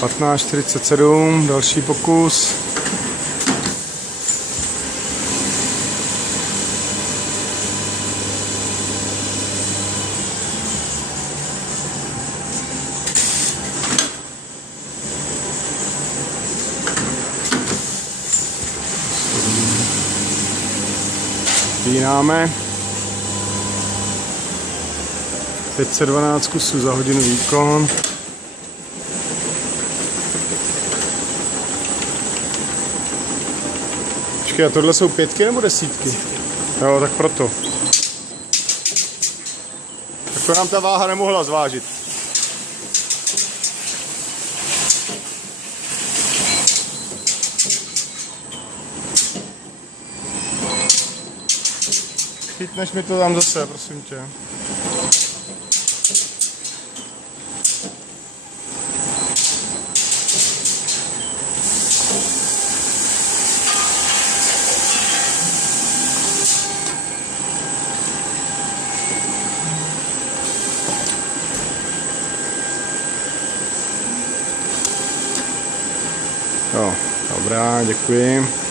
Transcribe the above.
15,47, další pokus. Vypínáme. 512 kusů za hodinu výkon. Počkej, a tohle jsou 5 nebo 10? Jo, tak proto. Tak to nám ta váha nemohla zvážit. Chytneš mi to tam zase, prosím tě. Jo, dobrá, děkuji.